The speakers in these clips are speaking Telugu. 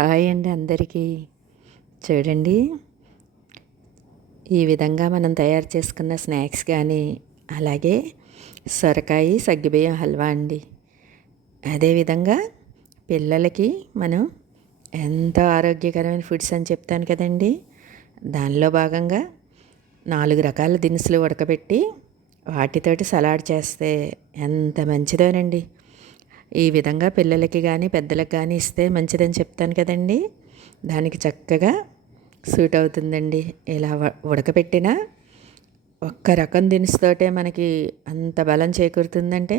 హాయ్ అండి అందరికీ. చూడండి, ఈ విధంగా మనం తయారు చేసుకున్న స్నాక్స్ కానీ, అలాగే సొరకాయ సగ్గుబియ్యం హల్వా అండి. అదేవిధంగా పిల్లలకి మనం ఎంతో ఆరోగ్యకరమైన ఫుడ్స్ అని చెప్తాను కదండి. దానిలో భాగంగా 4 రకాల దినుసులు ఉడకబెట్టి వాటితోటి సలాడ్ చేస్తే ఎంత మంచిదోనండి. ఈ విధంగా పిల్లలకి కానీ పెద్దలకు కానీ ఇస్తే మంచిదని చెప్తాను కదండి. దానికి చక్కగా సూట్ అవుతుందండి. ఇలా ఉడకపెట్టిన ఒక్క రకం దినుసుతోటే మనకి అంత బలం చేకూరుతుందంటే,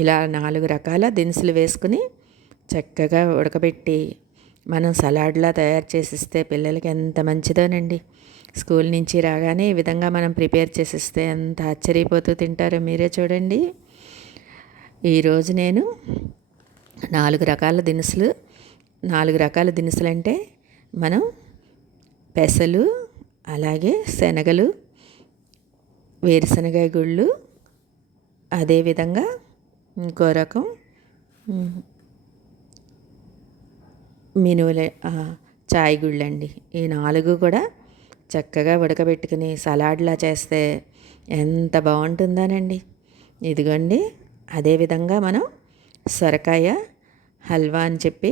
ఇలా 4 రకాల దినుసులు వేసుకుని చక్కగా ఉడకబెట్టి మనం సలాడ్లా తయారు చేసిస్తే పిల్లలకి ఎంత మంచిదోనండి. స్కూల్ నుంచి రాగానే ఈ విధంగా మనం ప్రిపేర్ చేసిస్తే ఎంత ఆశ్చర్యపోతూ తింటారో మీరే చూడండి. ఈరోజు నేను 4 రకాల దినుసులు అంటే మనం పెసలు, అలాగే శనగలు, వేరుశనగ గుళ్ళు, అదేవిధంగా ఇంకో రకం మినువులే చాయ్ గుళ్ళండి. ఈ 4 కూడా చక్కగా ఉడకబెట్టుకుని సలాడ్లా చేస్తే ఎంత బాగుంటుందోనండి. ఇదిగోండి, అదేవిధంగా మనం సొరకాయ హల్వా అని చెప్పి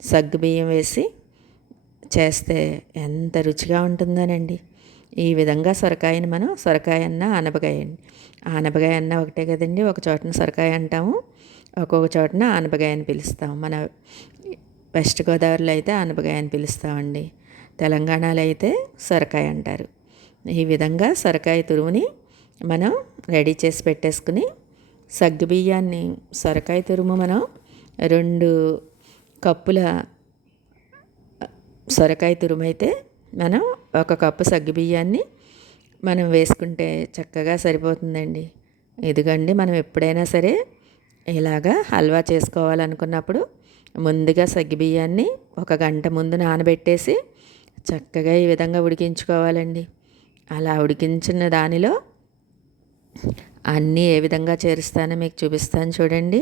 సగ్గుబియ్యం వేసి చేస్తే ఎంత రుచిగా ఉంటుందోనండి. ఈ విధంగా సొరకాయని మనం సొరకాయ అన్న ఆనపకాయ అండి, ఆనపకాయ అన్న ఒకటే కదండి. ఒక చోటన సొరకాయ అంటాము, ఒక్కొక్క చోటన ఆనపకాయ అని పిలుస్తాం. మన వెస్ట్ గోదావరిలో అయితే ఆనపకాయ అని పిలుస్తామండి. తెలంగాణలో అయితే సొరకాయ అంటారు. ఈ విధంగా సొరకాయ తురుముని మనం రెడీ చేసి పెట్టేసుకుని, సగ్గుబియ్యాన్ని సొరకాయ తురుము మనం 2 కప్పుల సొరకాయ తురుము అయితే మనం 1 కప్పు సగ్గుబియ్యాన్ని మనం వేసుకుంటే చక్కగా సరిపోతుందండి. ఇదిగండి, మనం ఎప్పుడైనా సరే ఇలాగా హల్వా చేసుకోవాలనుకున్నప్పుడు ముందుగా సగ్గుబియ్యాన్ని 1 గంట ముందు నానబెట్టేసి చక్కగా ఈ విధంగా ఉడికించుకోవాలండి. అలా ఉడికించిన దానిలో అన్నీ ఏ విధంగా చేరుస్తానో మీకు చూపిస్తాను చూడండి.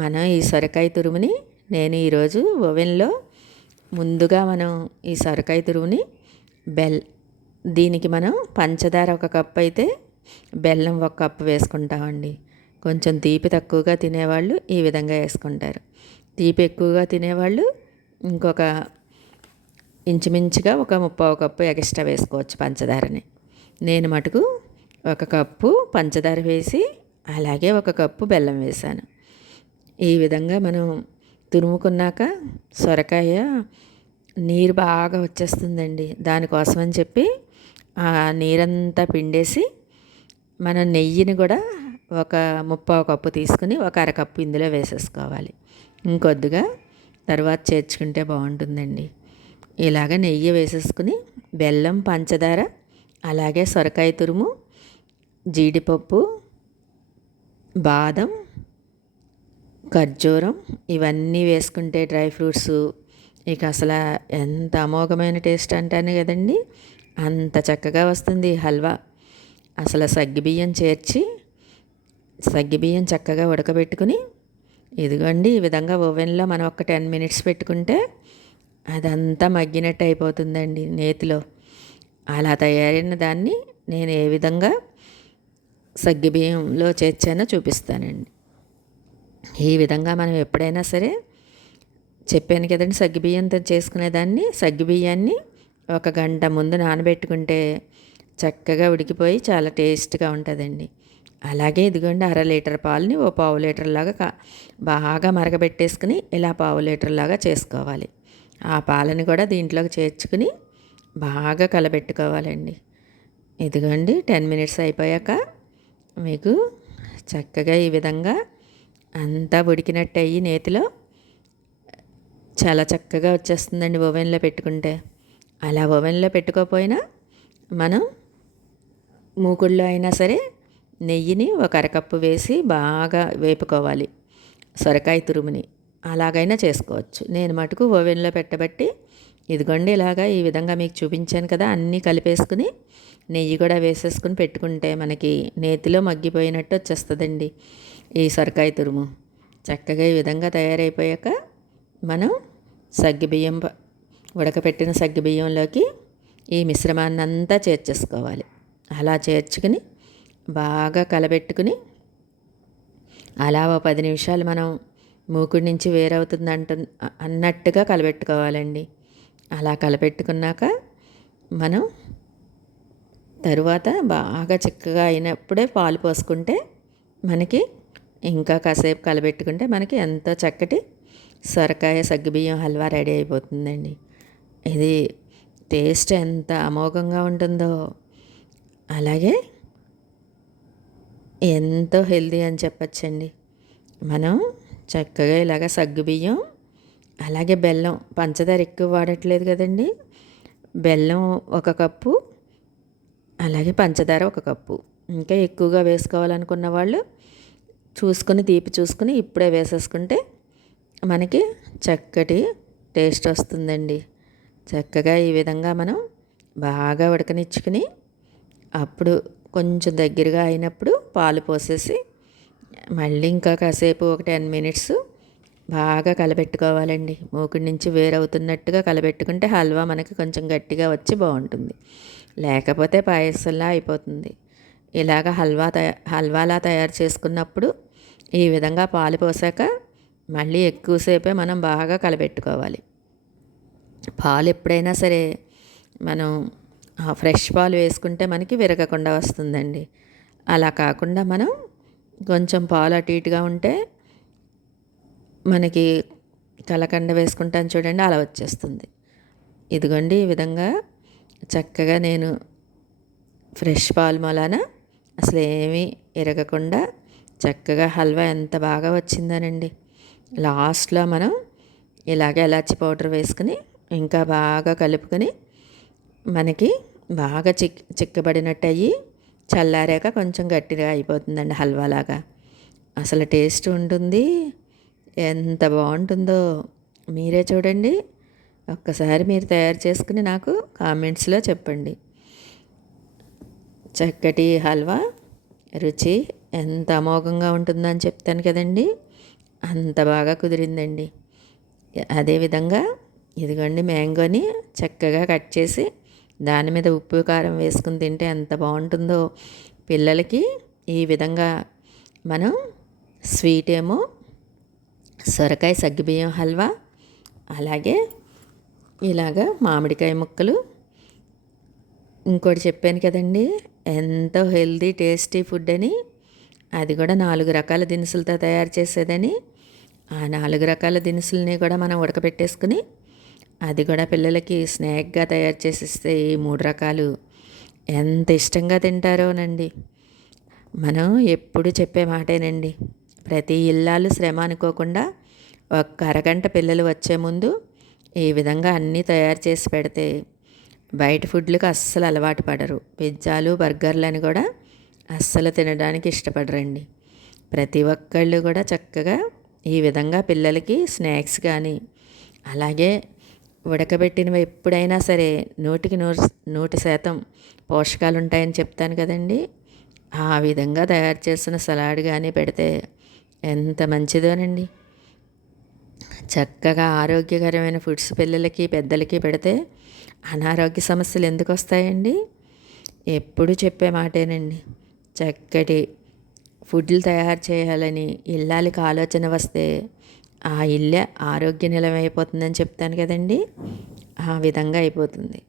మనం ఈ సొరకాయ తురుముని నేను ఈరోజు ఓవెన్లో ముందుగా మనం ఈ సొరకాయ తురుముని దీనికి మనం పంచదార 1 కప్పు అయితే బెల్లం 1 కప్పు వేసుకుంటామండి. కొంచెం తీపి తక్కువగా తినేవాళ్ళు ఈ విధంగా వేసుకుంటారు. తీపి ఎక్కువగా తినేవాళ్ళు ఇంకొక ఇంచుమించుగా 1 కప్పు ఎక్స్ట్రా వేసుకోవచ్చు పంచదారని. నేను మటుకు 1 కప్పు పంచదార వేసి అలాగే 1 కప్పు బెల్లం వేసాను. ఈ విధంగా మనం తురుముకున్నాక సొరకాయ నీరు బాగా వచ్చేస్తుందండి. దానికోసమని చెప్పి ఆ నీరంతా పిండేసి మనం నెయ్యిని కూడా 1 కప్పు తీసుకుని 1 అరకప్పు ఇందులో వేసేసుకోవాలి. ఇంకొద్దిగా తర్వాత చేర్చుకుంటే బాగుంటుందండి. ఇలాగ నెయ్యి వేసేసుకుని బెల్లం, పంచదార, అలాగే సొరకాయ తురుము, జీడిపప్పు, బాదం, ఖర్జూరం ఇవన్నీ వేసుకుంటే డ్రై ఫ్రూట్స్ ఇక అసలు ఎంత అమోఘమైన టేస్ట్ అంటాను కదండి. అంత చక్కగా వస్తుంది హల్వా. అసలు సగ్గుబియ్యం చేర్చి సగ్గుబియ్యం చక్కగా ఉడకబెట్టుకుని ఇదిగోండి ఈ విధంగా ఓవెన్లో మనం ఒక 10 మినిట్స్ పెట్టుకుంటే అదంతా మగ్గినట్టు అయిపోతుందండి నేతిలో. అలా తయారైన దాన్ని నేను ఏ విధంగా సగ్గుబియ్యంలో చేర్చానో చూపిస్తానండి. ఈ విధంగా మనం ఎప్పుడైనా సరే చెప్పాను కదండి, సగ్గుబియ్యంతో చేసుకునేదాన్ని సగ్గుబియ్యాన్ని 1 గంట ముందు నానబెట్టుకుంటే చక్కగా ఉడికిపోయి చాలా టేస్ట్గా ఉంటుందండి. అలాగే ఇదిగోండి 1/2 లీటర్ పాలని 1/4 లీటర్ లాగా బాగా మరగబెట్టేసుకుని ఇలా 1/4 లీటర్ లాగా చేసుకోవాలి. ఆ పాలని కూడా దీంట్లోకి చేర్చుకుని బాగా కలబెట్టుకోవాలండి. ఇదిగోండి 10 మినిట్స్ అయిపోయాక మీకు చక్కగా ఈ విధంగా అంతా ఉడికినట్టు అయ్యి నేతిలో చాలా చక్కగా వచ్చేస్తుందండి ఓవెన్లో పెట్టుకుంటే. అలా ఓవెన్లో పెట్టుకోకపోయినా మనం మూకుడులో అయినా సరే నెయ్యిని 1 అరకప్పు వేసి బాగా వేపుకోవాలి సొరకాయ తురుముని. అలాగైనా చేసుకోవచ్చు. నేను మటుకు ఓవెన్లో పెట్టబట్టి ఇదిగోండి ఇలాగా ఈ విధంగా మీకు చూపించాను కదా. అన్నీ కలిపేసుకుని నెయ్యి కూడా వేసేసుకుని పెట్టుకుంటే మనకి నేతిలో మగ్గిపోయినట్టు వచ్చేస్తుందండి ఈ సొరకాయ తురుము. చక్కగా ఈ విధంగా తయారైపోయాక మనం సగ్గుబియ్యం ఉడకపెట్టిన సగ్గుబియ్యంలోకి ఈ మిశ్రమాన్ని అంతా చేర్చేసుకోవాలి. అలా చేర్చుకుని బాగా కలబెట్టుకుని అలా ఓ 10 నిమిషాలు మనం మూకుడి నుంచి వేరవుతుంది అన్నట్టుగా కలబెట్టుకోవాలండి. అలా కలబెట్టుకున్నాక మనం తరువాత బాగా చిక్కగా అయినప్పుడే పాలు పోసుకుంటే మనకి ఇంకా కాసేపు కలబెట్టుకుంటే మనకి ఎంతో చక్కటి సొరకాయ సగ్గుబియ్యం హల్వా రెడీ అయిపోతుందండి. ఇది టేస్ట్ ఎంత అమోఘంగా ఉంటుందో, అలాగే ఎంతో హెల్దీ అని చెప్పచ్చండి. మనం చక్కగా ఇలాగ సగ్గుబియ్యం అలాగే బెల్లం, పంచదార ఎక్కువ వాడట్లేదు కదండి. బెల్లం 1 కప్పు, అలాగే పంచదార 1 కప్పు. ఇంకా ఎక్కువగా వేసుకోవాలనుకున్న వాళ్ళు చూసుకుని తీపి చూసుకుని ఇప్పుడే వేసేసుకుంటే మనకి చక్కటి టేస్ట్ వస్తుందండి. చక్కగా ఈ విధంగా మనం బాగా ఉడకనిచ్చుకుని అప్పుడు కొంచెం దగ్గరగా అయినప్పుడు పాలు పోసేసి మళ్ళీ ఇంకా కాసేపు ఒక 10 మినిట్స్ బాగా కలబెట్టుకోవాలండి. మూకుడి నుంచి వేరవుతున్నట్టుగా కలబెట్టుకుంటే హల్వా మనకి కొంచెం గట్టిగా వచ్చి బాగుంటుంది. లేకపోతే పాయసంలా అయిపోతుంది. ఇలాగ హల్వాలా తయారు చేసుకున్నప్పుడు ఈ విధంగా పాలు పోసాక మళ్ళీ ఎక్కువసేపే మనం బాగా కలబెట్టుకోవాలి. పాలు ఎప్పుడైనా సరే మనం ఫ్రెష్ పాలు వేసుకుంటే మనకి విరగకుండా వస్తుందండి. అలా కాకుండా మనం కొంచెం పాలు అటు ఇటుగా ఉంటే మనకి కలకండ వేసుకుంటాను చూడండి, అలా వచ్చేస్తుంది. ఇదిగోండి ఈ విధంగా చక్కగా నేను ఫ్రెష్ పాలు మూలాన అసలు ఏమీ ఇరగకుండా చక్కగా హల్వా ఎంత బాగా వచ్చిందనండి. లాస్ట్లో మనం ఇలాగ ఎలాచి పౌడర్ వేసుకుని ఇంకా బాగా కలుపుకొని మనకి బాగా చిక్కబడినట్టు అయ్యి చల్లారాక కొంచెం గట్టిగా అయిపోతుందండి హల్వాలాగా. అసలు టేస్ట్ ఉంటుంది, ఎంత బాగుంటుందో మీరే చూడండి. ఒక్కసారి మీరు తయారు చేసుకుని నాకు కామెంట్స్లో చెప్పండి. చక్కటి హల్వా రుచి ఎంత అమోఘంగా ఉంటుందని చెప్తాను కదండి, అంత బాగా కుదిరిందండి. అదేవిధంగా ఇదిగోండి మ్యాంగోని చక్కగా కట్ చేసి దాని మీద ఉప్పు కారం వేసుకుని తింటే ఎంత బాగుంటుందో. పిల్లలకి ఈ విధంగా మనం స్వీట్ ఏమో సొరకాయ సగ్గుబియ్యం హల్వా, అలాగే ఇలాగా మామిడికాయ ముక్కలు, ఇంకోటి చెప్పాను కదండి ఎంతో హెల్దీ టేస్టీ ఫుడ్ అని, అది కూడా 4 రకాల దినుసులతో తయారు చేసేదని. ఆ 4 రకాల దినుసుల్ని కూడా మనం ఉడకబెట్టేసుకుని అది కూడా పిల్లలకి స్నాక్గా తయారు చేసిస్తే ఈ 3 రకాలు ఎంత ఇష్టంగా తింటారోనండి. మనం ఎప్పుడు చెప్పే మాటేనండి, ప్రతి ఇల్లాలు శ్రమ అనుకోకుండా ఒక అరగంట పిల్లలు వచ్చే ముందు ఈ విధంగా అన్నీ తయారు చేసి పెడితే బయట ఫుడ్లకు అస్సలు అలవాటు పడరు. పిజ్జాలు బర్గర్లు అని కూడా అస్సలు తినడానికి ఇష్టపడరండి. ప్రతి ఒక్కళ్ళు కూడా చక్కగా ఈ విధంగా పిల్లలకి స్నాక్స్ కానీ అలాగే ఉడకబెట్టినవి ఎప్పుడైనా సరే 100% పోషకాలు ఉంటాయని చెప్తాను కదండి. ఆ విధంగా తయారు చేసిన సలాడ్ కానీ పెడితే ఎంత మంచిదోనండి. చక్కగా ఆరోగ్యకరమైన ఫుడ్స్ పిల్లలకి పెద్దలకి పెడితే అనారోగ్య సమస్యలు ఎందుకు వస్తాయండి? ఎప్పుడు చెప్పే మాటేనండి. చక్కటి ఫుడ్లు తయారు చేయాలని ఇల్లాలకి ఆలోచన వస్తే ఆ ఇల్లే ఆరోగ్య నిలమైపోతుందని చెప్తాను కదండి. ఆ విధంగా అయిపోతుంది.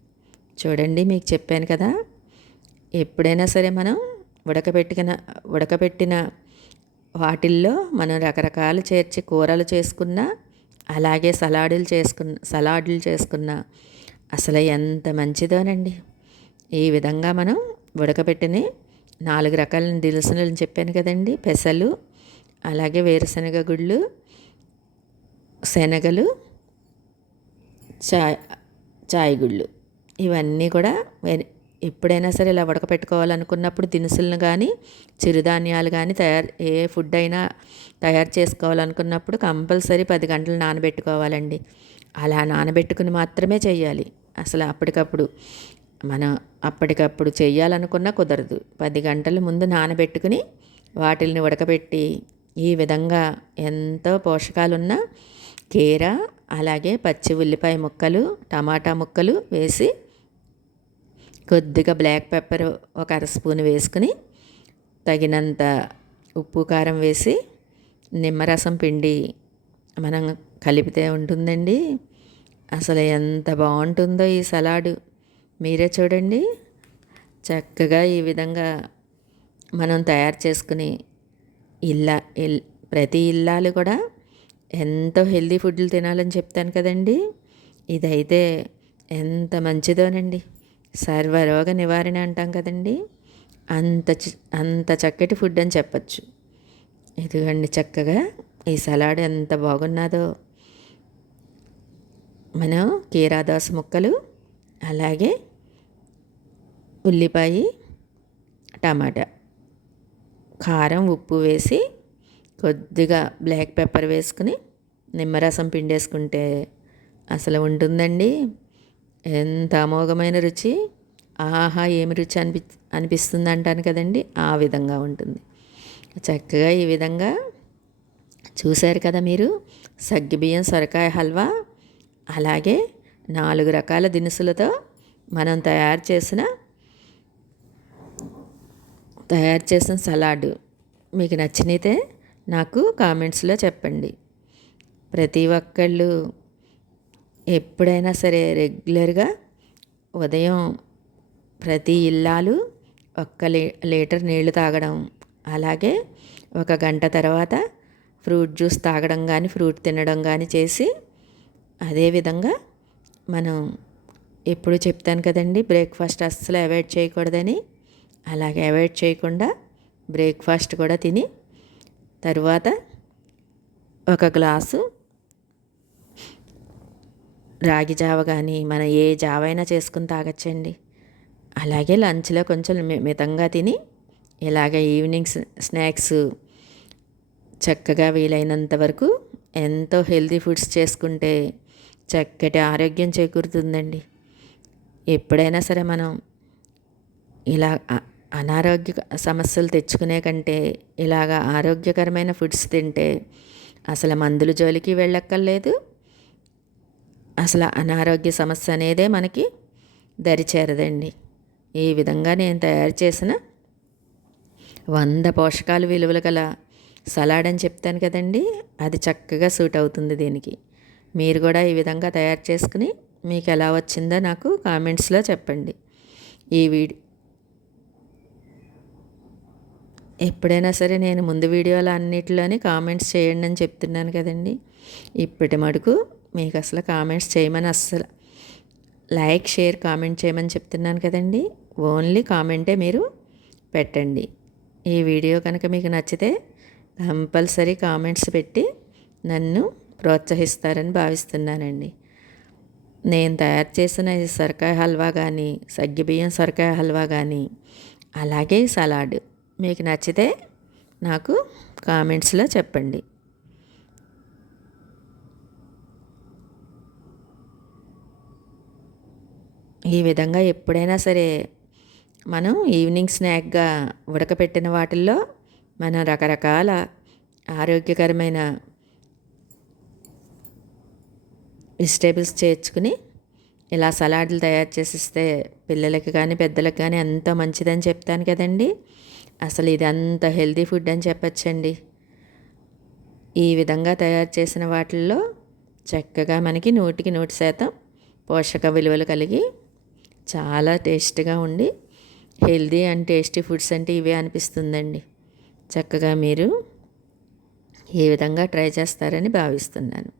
చూడండి మీకు చెప్పాను కదా, ఎప్పుడైనా సరే మనం ఉడకబెట్టిన వాటిల్లో మనం రకరకాలు చేర్చి కూరలు చేసుకున్నా అలాగే సలాడ్లు చేసుకున్నా అసలు ఎంత మంచిదోనండి. ఈ విధంగా మనం ఉడకబెట్టిన 4 రకాల దినుసులను చెప్పాను కదండి, పెసలు, అలాగే వేరుశనగ గుళ్ళు, శనగలు, చాయ్ గుళ్ళు, ఇవన్నీ కూడా ఎప్పుడైనా సరే ఇలా ఉడకపెట్టుకోవాలనుకున్నప్పుడు దినుసులను కానీ చిరుధాన్యాలు కానీ ఏ ఫుడ్ అయినా తయారు చేసుకోవాలనుకున్నప్పుడు కంపల్సరీ 10 గంటలు నానబెట్టుకోవాలండి. అలా నానబెట్టుకుని మాత్రమే చేయాలి. అసలు అప్పటికప్పుడు చేయాలనుకున్నా కుదరదు. 10 గంటల ముందు నానబెట్టుకుని వాటిల్ని ఉడకబెట్టి ఈ విధంగా ఎంతో పోషకాలున్న కీర, అలాగే పచ్చి ఉల్లిపాయ ముక్కలు, టమాటా ముక్కలు వేసి కొద్దిగా బ్లాక్ పెప్పర్ ఒక అర స్పూన్ వేసుకుని తగినంత ఉప్పు కారం వేసి నిమ్మరసం పిండి మనం కలిపితే ఉంటుందండి. అసలు ఎంత బాగుంటుందో ఈ సలాడు, మీరే చూడండి. చక్కగా ఈ విధంగా మనం తయారు చేసుకుని ప్రతి ఇల్లాలు కూడా ఎంతో హెల్దీ ఫుడ్లు తినాలని చెప్తాను కదండి. ఇదైతే ఎంత మంచిదోనండి. సర్వరోగ నివారణ అంటాం కదండి. అంత చక్కటి ఫుడ్ అని చెప్పచ్చు. ఇదిగోండి చక్కగా ఈ సలాడ్ ఎంత బాగున్నదో. మనం కీరా దోస ముక్కలు, అలాగే ఉల్లిపాయ, టమాటా, కారం, ఉప్పు వేసి కొద్దిగా బ్లాక్ పెప్పర్ వేసుకుని నిమ్మరసం పిండేసుకుంటే అసలు ఉంటుందండి ఎంత అమోఘమైన రుచి. ఆహా ఏమి రుచి అనిపిస్తుంది అంటాను కదండి, ఆ విధంగా ఉంటుంది. చక్కగా ఈ విధంగా చూశారు కదా మీరు, సగ్గుబియ్యం సొరకాయ హల్వా, అలాగే 4 రకాల దినుసులతో మనం తయారు చేసిన సలాడ్ మీకు నచ్చినైతే నాకు కామెంట్స్లో చెప్పండి. ప్రతి ఒక్కళ్ళు ఎప్పుడైనా సరే రెగ్యులర్గా ఉదయం ప్రతి ఇల్లాలు 1 లీటర్ నీళ్లు తాగడం, అలాగే 1 గంట తర్వాత ఫ్రూట్ జ్యూస్ తాగడం కానీ ఫ్రూట్ తినడం కానీ చేసి, అదేవిధంగా మనం ఎప్పుడు చెప్తాను కదండి బ్రేక్ఫాస్ట్ అస్సలు అవాయిడ్ చేయకూడదని. అలాగే అవాయిడ్ చేయకుండా బ్రేక్ఫాస్ట్ కూడా తిని తరువాత 1 గ్లాసు రాగి జావ కానీ మనం ఏ జావ అయినా చేసుకుని తాగొచ్చండి. అలాగే లంచ్లో కొంచెం మితంగా తిని ఇలాగ ఈవినింగ్ స్నాక్స్ చక్కగా వీలైనంత వరకు ఎంతో హెల్తీ ఫుడ్స్ చేసుకుంటే చక్కటి ఆరోగ్యం చేకూరుతుందండి. ఎప్పుడైనా సరే మనం ఇలా అనారోగ్య సమస్యలు తెచ్చుకునే కంటే ఇలాగ ఆరోగ్యకరమైన ఫుడ్స్ తింటే అసలు మందుల జోలికి వెళ్ళక్కర్లేదు. అసలు అనారోగ్య సమస్య అనేదే మనకి దరిచేరదండి. ఈ విధంగా నేను తయారు చేసిన 100 పోషకాలు విలువలు గల సలాడ్ అని చెప్తాను కదండి, అది చక్కగా సూట్ అవుతుంది దీనికి. మీరు కూడా ఈ విధంగా తయారు చేసుకుని మీకు ఎలా వచ్చిందో నాకు కామెంట్స్లో చెప్పండి. ఎప్పుడైనా సరే నేను ముందు వీడియోలో అన్నిటిలోని కామెంట్స్ చేయండి అని చెప్తున్నాను కదండి. ఇప్పటి మటుకు మీకు అసలు కామెంట్స్ చేయమని అస్సలు లైక్, షేర్, కామెంట్ చేయమని చెప్తున్నాను కదండి. ఓన్లీ కామెంటే మీరు పెట్టండి. ఈ వీడియో కనుక మీకు నచ్చితే కంపల్సరీ కామెంట్స్ పెట్టి నన్ను ప్రోత్సహిస్తారని భావిస్తున్నానండి. నేను తయారు చేసిన ఈ సొరకాయ హల్వా కానీ, సగ్గుబియ్యం సొరకాయ హల్వా కానీ, అలాగే సలాడ్ మీకు నచ్చితే నాకు కామెంట్స్లో చెప్పండి. ఈ విధంగా ఎప్పుడైనా సరే మనం ఈవినింగ్ స్నాక్గా ఉడకపెట్టిన వాటిల్లో మనం రకరకాల ఆరోగ్యకరమైన వెజిటేబుల్స్ చేర్చుకుని ఇలా సలాడ్లు తయారు చేసిస్తే పిల్లలకి కానీ పెద్దలకు కానీ ఎంతో మంచిదని చెప్తాను కదండి. అసలు ఇది అంత హెల్తీ ఫుడ్ అని చెప్పచ్చండి. ఈ విధంగా తయారు చేసిన వాటిల్లో చక్కగా మనకి 100% పోషక విలువలు కలిగి చాలా టేస్ట్గా ఉండి హెల్తీ అండ్ టేస్టీ ఫుడ్స్ అంటే ఇవే అనిపిస్తుందండి. చక్కగా మీరు ఈ విధంగా ట్రై చేస్తారని భావిస్తున్నాను.